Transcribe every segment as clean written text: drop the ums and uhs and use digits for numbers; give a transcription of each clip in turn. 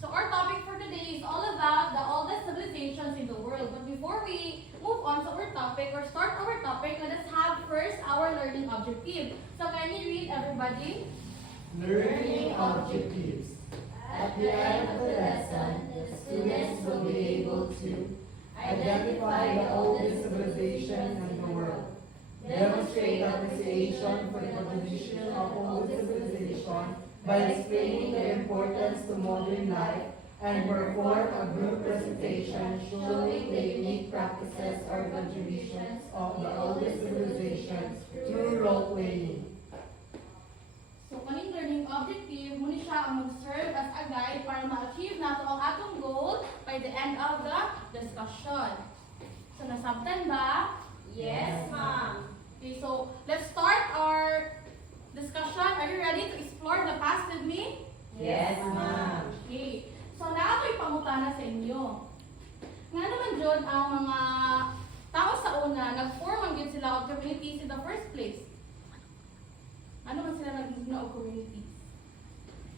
So our topic for today is all about the oldest civilizations in the world. But before we move on to our topic or start our topic, let us have first our learning objective. So can you read, everybody? Learning objectives. At the end of the lesson, the students will be able to identify the oldest civilization in the world, demonstrate appreciation for the contribution of oldest civilization by explaining their importance to modern life, and perform a group presentation showing the unique practices or contributions of the oldest civilizations through role-playing. So kaning learning objective, muna siya ang mag-serve as a guide para ma-achieve nato ang atong goal by the end of the discussion. So nasabtan ba? Yes, ma'am. Okay, so let's start our discussion. Are you ready to explore the past with me? Yes, ma'am. Okay. So na ako'y pangutana sa inyo. Nga naman John, ang mga tao sa una, nag-form ang sila of communities in the first place. Ano man sila nag-form of communities?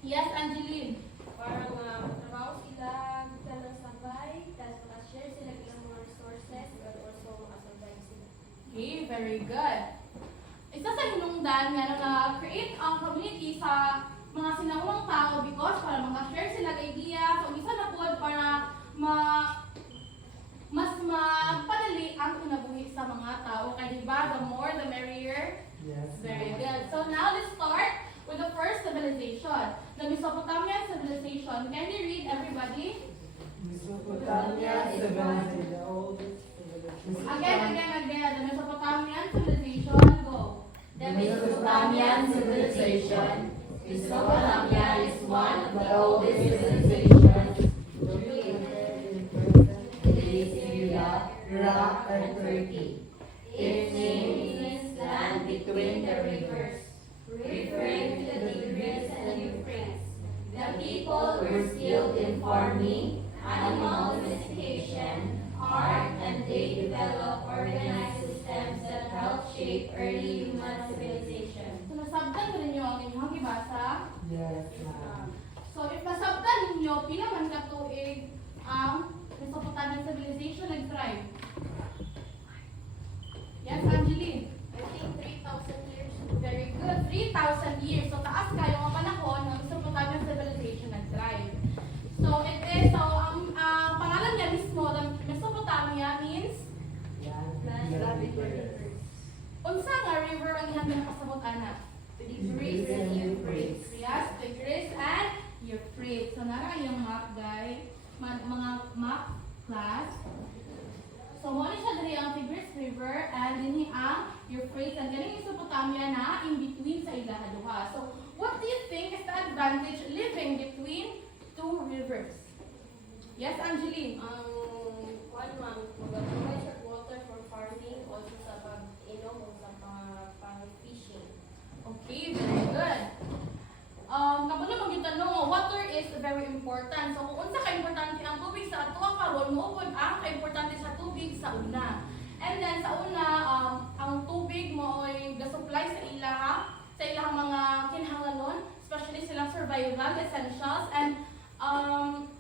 Yes, Angeline. Parang trabaho sila, ng sabay, tapos makashare sila ng mga resources, but also makasabay sila. Okay, very good. Isa sa hinungdan nga na-create ang community sa mga sinaunang tao because para makashare sila ng idea. So, isa na po para mas mapadali ang kinabuhi sa mga tao. Kaya diba, the more the merrier? Yes. Very good. So now let's start with the first civilization, the Mesopotamian civilization. Can you read, everybody? Mesopotamia civilization, the oldest civilization. Again. The Mesopotamian civilization. Go. The Mesopotamian civilization. Mesopotamia is one of the oldest civilizations in Syria, Iraq, and Turkey. Its name means land between the rivers, referring to the Tigris and Euphrates. The people were skilled in farming, animal domestication, art, and they developed organized systems that helped shape early human civilization. So nasabtan ko ninyo ang inyong gibasa. Yes, ma'am. So if nasabtan ninyo, pila man katuig ang Mesopotamian civilization nag-thrive? Yes, Angeline? I think 3,000 years. Very good. 3,000 years. So, taas kayo ang panahon ng Mesopotamian civilization nag-thrive. So, ang pangalan niya mismo, the Mesopotamia means, Land between rivers. unsa nga river ang ihang pinakasabot, ana? Tigris and Euphrates. Yes, Tigris and Euphrates. So, nara yung map, guys. Mga map class. So, mo siya dali ang Tigris River and dinhi ang Euphrates and ganing Mesopotamia na in between sa ilaha duha. So, what do you think is the advantage living between two rivers? Yes, Angeline? One month, mag-provide siya water for farming, also sa pag-inom o sa pang-fishing. Okay, very good. Kapag naman yung tanong, water is very important. So, kung unsa ka-importante ang tubig sa ato karon, muupod ang ka-importante sa tubig sa una. And then sa una, ang tubig mo ay ga-supply sa ilang mga kinahanglanon, especially silang survival essentials. And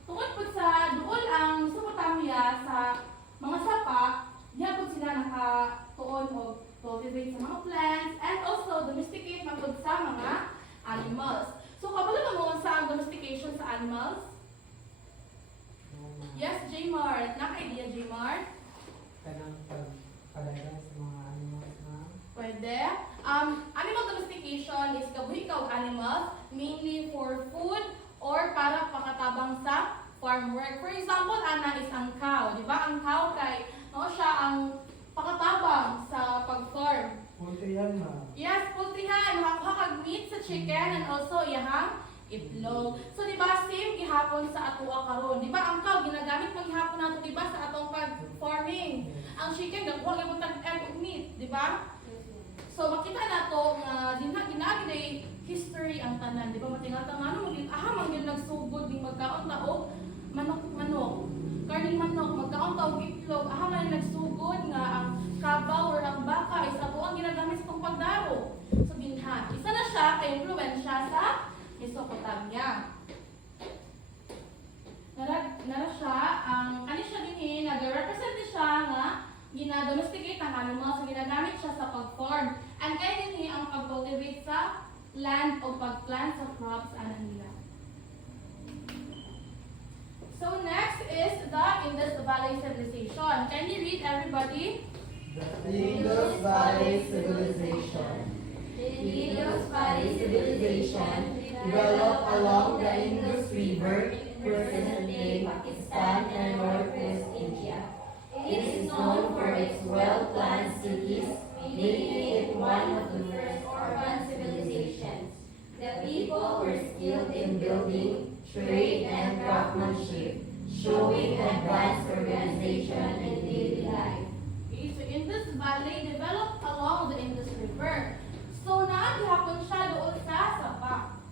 tungkol po sa duol ang Mesopotamia sa mga sapa, diha po sila nakatuon o cultivate sa mga plants and also domesticate magod sa mga animals. So, kabalo mo sa ang domestication sa animals? Yes, Jmar. Naka-idea, Jmar? Kanang pagpalaga sa mga animals na Pwede. Animal domestication is kabuhi-kaw animals, mainly for food or para pakatabang sa farm work. For example, ana is ang cow. Di ba? Ang cow kay, siya ang pakatabang sa pag-farm. poultry yan, ma'am. Yes, pultrihan. Makakuha kag meat sa chicken and also iyahang itlog. So, di ba, same gihapon sa atua karon. Di ba, ang cow, ginagamit pang gihapon nato, di ba, sa atong pag-farming. Ang chicken, gagawag yung tag-egg ug meat, di ba? So, makita nato nga ginagday history ang tanan. Di ba, matingal ta nga, man yun nagsugod, ng magkaon taog, manok. Karning manok, magkaon taog itlog, man yun nagsugod nga ang kabaw or ang baka is ato ang ginagamit sa itong pagdaro. So, binhan. Isa na siya kay influensya sa Mesopotamia. gina-domesticate ng animals, so ginagamit siya sa pag-farm. And kaya din ang pag-cultivate sa land o pag-plant sa crops ana nila. So next is the Indus Valley Civilization. Can you read, everybody? The Indus Valley Civilization. The Indus Valley Civilization Developed along the Indus River, present-day Pakistan and northwest India. It is known for its well-planned cities, making it one of the first urban civilizations. The people were skilled in building, trade, and craftsmanship, showing advanced organization in daily life. Okay, so Indus Valley developed along the Indus River. So naagihapon siya doon sa Sabah.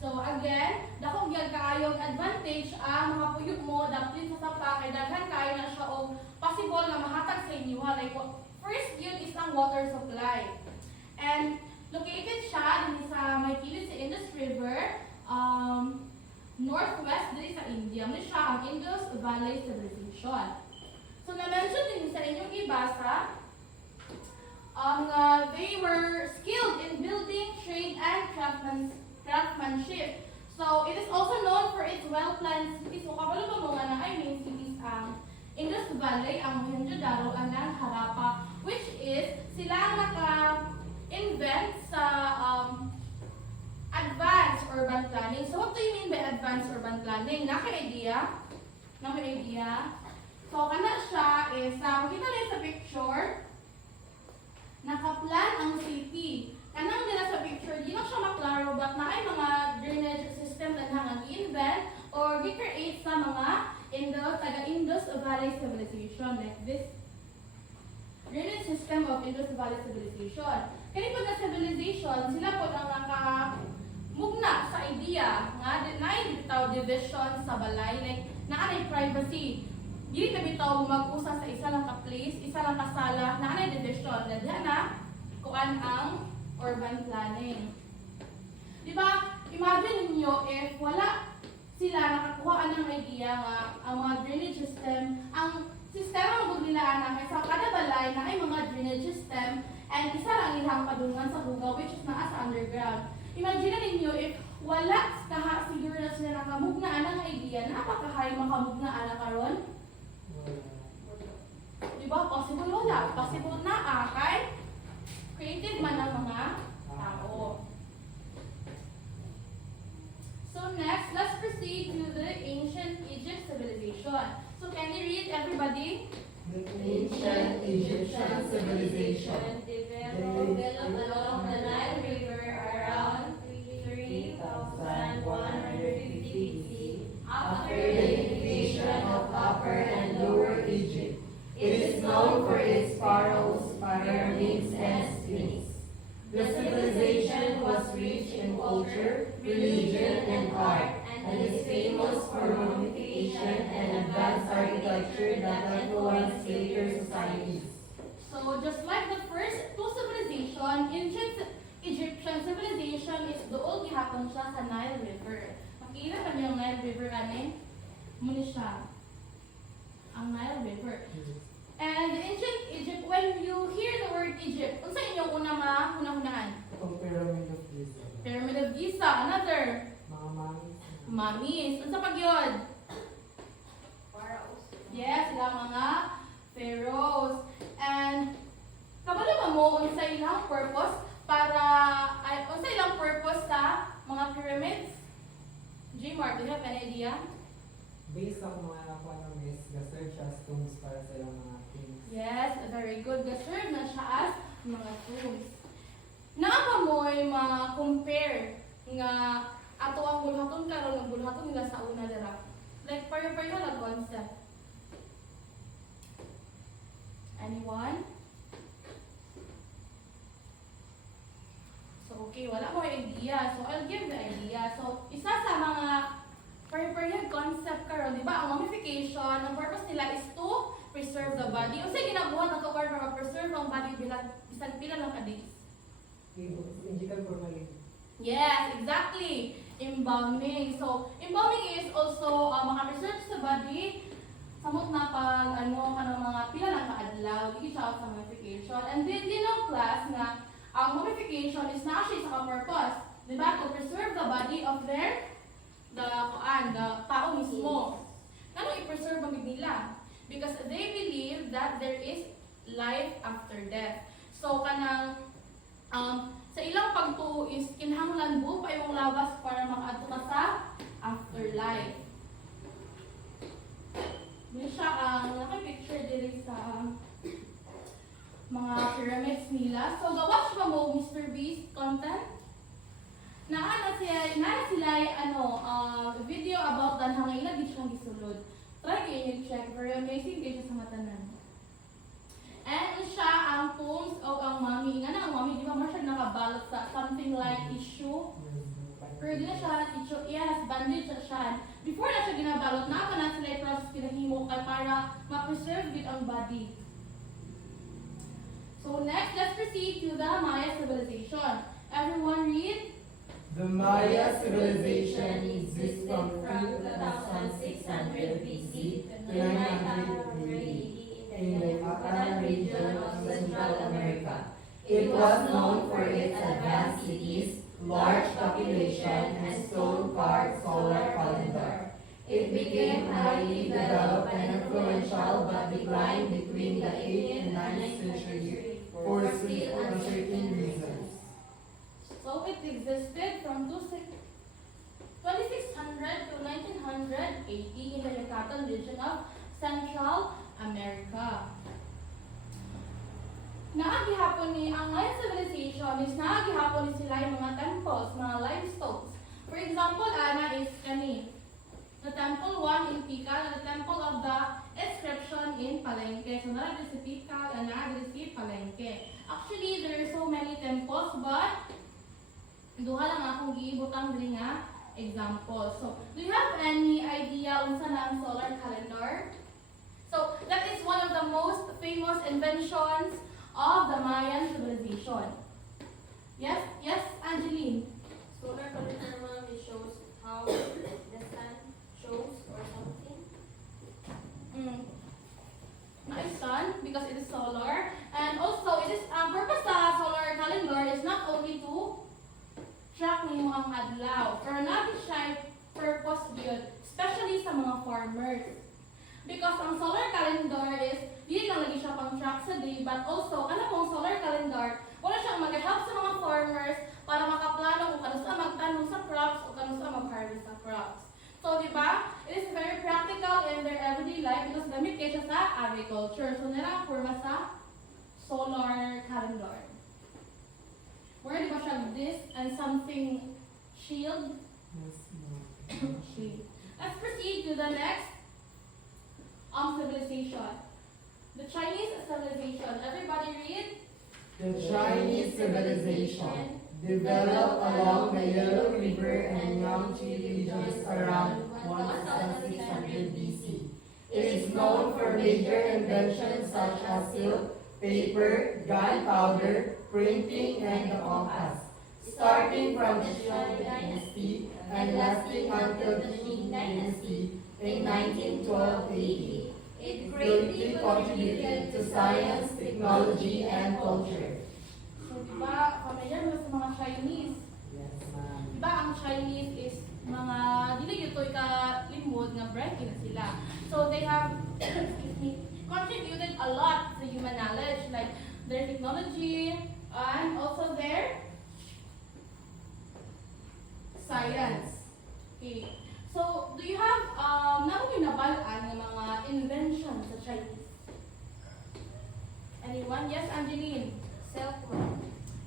So again, dakong gyud kaayong advantage ang makapuyog mo daplin sa Sabah kay daghan kaayo na siya og possible na mahatag sa inyo. Like first yun is ang water supply. And located siya din sa may kilid sa Indus River, northwest din sa India. Muna siya ang Indus Valley Civilization. So na-mention din sa inyong ibasa, they were skilled in building, trade, and craftsmanship. So it is also known for its well-planned cities. So kabalo pa mga na ay main cities ang Indus Valley, ang Mohenjo-daro, and ang Harappa, which is sila ang naka-invent sa advanced urban planning. So what do you mean by advanced urban planning? Naka-idea? So kana siya is, makita rin sa picture, naka-plan ang city. Kanang nila sa picture, di na siya maklaro, but na ay mga drainage system na nang i-invent or recreate sa mga taga-Indus Valley Civilization, like this drainage system of Indus Valley Civilization. Kaya pag na civilization, sila po ang nakamugna sa idea nga na division sa balay, like naanay privacy. Dili na bitaw mag-usa sa isa lang ka-place, isa lang ka-sala, naanay division. Nadya na kuan ang urban planning. Diba, imagine niyo if wala sila nakakuhaan ng idea nga ang mga drainage system, ang sistema ng nila kaysa kada balay na ay mga drainage system and isa lang ilang padungan sa hugaw which is naa sa underground. Imagine ninyo if wala siguro na sila nakamugnaan ng idea, napakahay makamugnaan na karon. Diba? Possible wala. Possible na kay creative man ang mga tao. So next, let's proceed to the ancient Egypt civilization. So can you read, everybody? The ancient Egyptian civilization. Developed along the Nile River around 3150 BC. After the unification of Upper and Lower Egypt, it is known for its pharaohs, pyramids, and sphinx. The civilization was rich in culture, religion, and art, and is famous for mummification and advanced architecture that influenced later societies. So just like the first two civilization, ancient Egyptian civilization is dool gihapon siya sa Nile River. Makita kami yung Nile River ani? Muna siya. Ang Nile River. And the ancient Egypt, when you hear the word Egypt, unsa inyong hunahunaan? Ang Pyramid of Giza. Pyramid of Giza, another. Mga mummies. Mummies. Unsa pag yun? Pharaohs. Yes, sila mga pharaohs. And kabalo ba mo unsa ilang purpose unsa ilang purpose sa mga pyramids? J-Mark, do you have an idea? Based on mga economists, ga-search as tombs para sa ilang mga kings. Yes, very good. Ga-serve na siya as mga tombs. Naa mo'y ma-compare nga ato ang bulhaton karon ng bulhaton nila sa una dira. Like pareho na concept. Anyone? So okay, wala mo idea. So I'll give the idea. So isa sa mga pareho concept karon, di ba? Ang mummification, ang purpose nila is to preserve the body. Unsay ginabuhat nato karon para ma-preserve ang body bisan pila lang ka days? Physical formalin. Yes, exactly. Embalming. So, embalming is also maka-preserve sa body samot na pag ano kanang mga pila lang kaadlaw, dili siya sa mummification. And then din ang class nga ang mummification is na siya sa purpose, di ba? To preserve the body of the tao mismo. Ano i-preserve ang nila? Because they believe that there is life after death. So kanang sa ilang pagtuo is kinahanglan buo pa yung lawas para makaadto ka sa afterlife. May siya ang naka-picture diri sa mga pyramids nila. So ga-watch ba mo Mr. Beast content? Naana sila video about that hangay na di siyang gisulod. Try kayo yung check. Very amazing kayo sa matanan. And siya ang poems o ang mami. Nga na ang mami, di ba siya nakabalot sa something like tissue? Pero di na siya tissue. Yes, bandage siya. Before na siya ginabalot, na sila yung process pinahimo para ma-preserve it ang body. So next, let's proceed to the Maya civilization. Everyone read. The Maya civilization exists From from 2600 BC to 900 900 AD in the Yucatan region of Central America. It was known for its advanced cities, large population, and stone-carved solar calendar. It became highly developed and influential but declined between the 8th and 9th century for certain reasons. So it existed from 2600 to 1980 in the Yucatan region of Central America. Naagihapon ni ang Mayan civilization is naagihapon ni sila yung mga temples, mga limestones. For example, ana is kani. The temple 1 in Tikal and the temple of the inscription in Palenque. So nara si Tikal and nara si Palenque. Actually, there are so many temples but duha lang akong giibutang diri nga example. So, do you have any idea unsa na ang solar calendar? So, that is one of the most famous inventions of the Mayan civilization. Yes, Angeline. Solar calendar, ma'am, it shows how the sun shows or something. Nice sun because it is solar, and also it is purpose sa solar calendar is not only to track nimo ang adlaw, pero natin siya purpose yun, especially sa mga farmers. Because ang solar calendar is, hindi lang lagi siya pang track sa day, but also, pong solar calendar, wala siyang mag-help sa mga farmers para makaplano kung kano sa magtanong sa crops o kano sa mag-harvest sa crops. So, di ba? It is very practical in their everyday life because gamit kayo siya sa agriculture. So, nila ang forma sa solar calendar. Where di ba siya this and something shield? Let's proceed to the next civilization. The Chinese civilization. Everybody read. The Chinese civilization developed along the Yellow River and Yangtze regions around 1600 BC. It is known for major inventions such as silk, paper, gunpowder, printing, and the compass. Starting from the Shang Dynasty and lasting until the Qing Dynasty in 1912 AD. It Greatly contributed to science, technology, and culture. So, di ba, familiar mo sa mga Chinese? Yes, ma'am. Di ba, ang Chinese is mga, dili ito ikalimod nga bright na sila. So, they have, excuse me, contributed a lot to human knowledge, like their technology, and also their science. Okay. So, do you have, naman yung nabalaan ng mga inventions sa Chinese? Anyone? Yes, Angeline? Silkworm.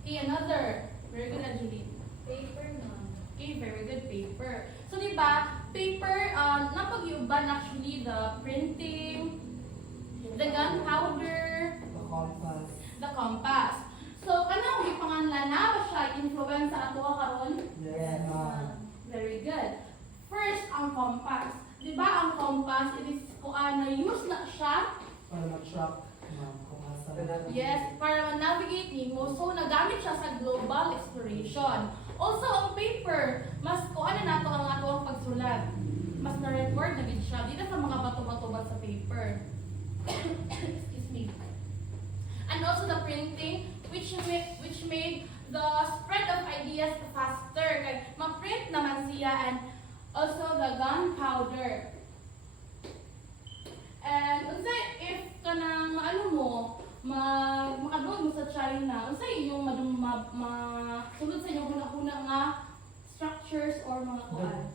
Okay, another. Very good, Angeline. Paper, ma'am. Okay, very good, paper. So, di ba, paper, napag-iuban actually the printing, the gunpowder, The compass. the compass. So, kanang ipanganlan na ba siya influence sa ato karon? Yes, ma'am. Very good. First, ang compass. Di ba ang compass, it is na-use na siya, Para mag-track, ma'am, kung asa. yes, para ma-navigate nimo. So, nagamit siya sa global exploration. Also, ang paper, mas na nato ang ato ang pagsulat. Mas na-record na gid siya. Dito sa mga bato-bato ba sa paper. and also the printing, which made the spread of ideas faster. Kay ma-print naman siya, and also the gunpowder. And unsay if kanang maano mo, makadungog mo sa China, unsay inyong sulod sa inyong hunahuna nga structures or mga kuan?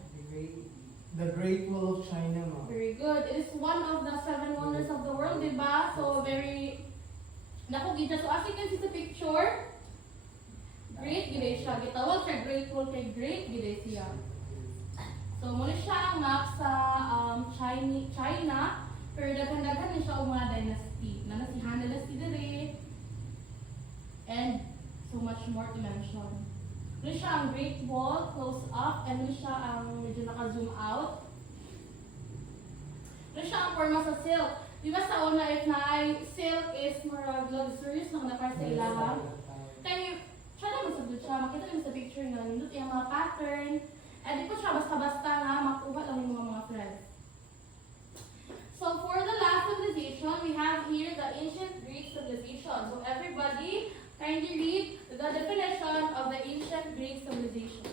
The Great Wall of China, ma'am. Very good. It is one of the 7 wonders of the world, diba? So very dako gid. So as you can see sa picture, great gid siya. Gitawag siya Great Wall kay great gid siya. So muna siya ang map sa China, pero daghan-daghan ni siya og mga dynasty. Nana si Han Dynasty diri, and so much more to mention. Muna siya ang Great Wall close up, and muna siya ang medyo naka-zoom out. Muna siya ang forma sa silk. Di ba sa una, if na silk is more luxurious na para sa ilaha? Kaya siya naman sa siya, makita naman sa picture nga, nindot yung mga pattern. And di po siya basta-basta na makuha lang yung mga threads. So for the last civilization, we have here the ancient Greek civilization. So everybody kindly read the definition of the ancient Greek civilization.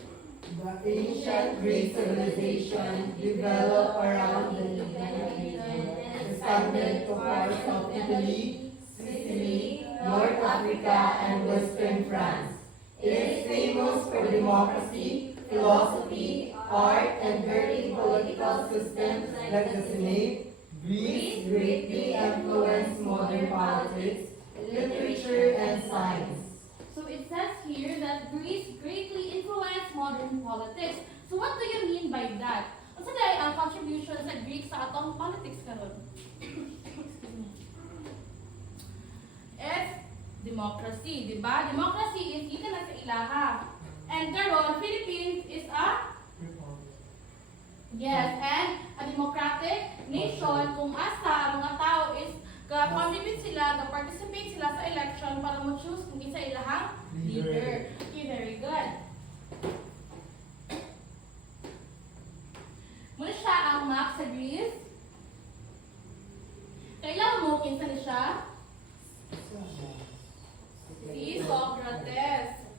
The ancient Greek civilization developed around the Mediterranean, extended to parts of Italy, Sicily, North Africa, and Western France. It is famous for democracy, philosophy, art, and varying political systems like the Senate. Greece greatly influenced modern politics, literature, and science. So it says here that Greece greatly influenced modern politics. So what do you mean by that? Unsa day ang contribution sa Greek sa atong politics karon? Excuse me. It's democracy, di ba? Democracy is ika na sa ilaha. And karon, Philippines is a yes, and a democratic nation kung asa ang mga tao is ga-contribute sila, ga-participate sila sa election para mo-choose kung isa ilahang leader. Okay, very good. Muna siya ang map sa Greece. Kailan mo, kinsa ni siya? Si Socrates.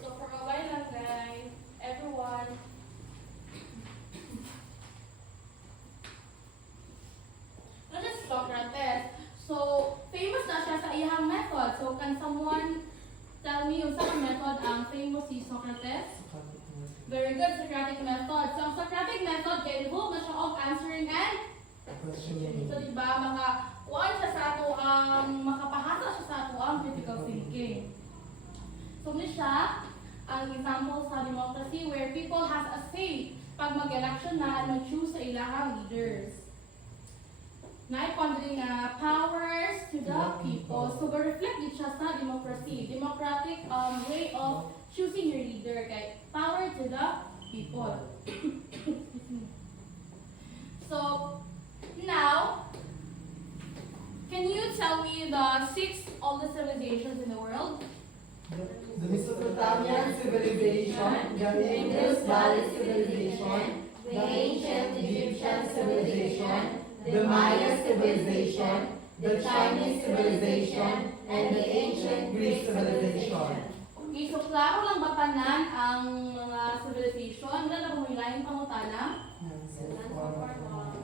So for a while lang guys, everyone. What is Socrates? So, famous na siya sa iyang method. So, can someone tell me yung sa method ang famous si Socrates? Very good, Socratic method. So, ang Socratic method, kaya involve na siya of answering and Questioning. so, diba, kuhaan siya sa ato ang makapahasa siya sa ato ang critical thinking. So, ni siya ang example sa democracy where people has a say pag mag-election na and mag-choose sa ilahang leaders. Naipondering nga powers to the people. So, reflect din siya sa democracy. Democratic way of choosing your leader. Kay power to the people. So, now, can you tell me the 6 oldest civilizations in the world? The Mesopotamian civilization, the Indus Valley civilization, the ancient Egyptian civilization, the Maya civilization, the Chinese civilization, and the ancient Greek civilization. Okay, so klaro lang ba tanan ang mga civilization? Wala na kung hilahin pangutana?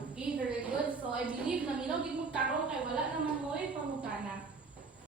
Okay, very good. So I believe na minaw gid mo karon kay wala naman mo'y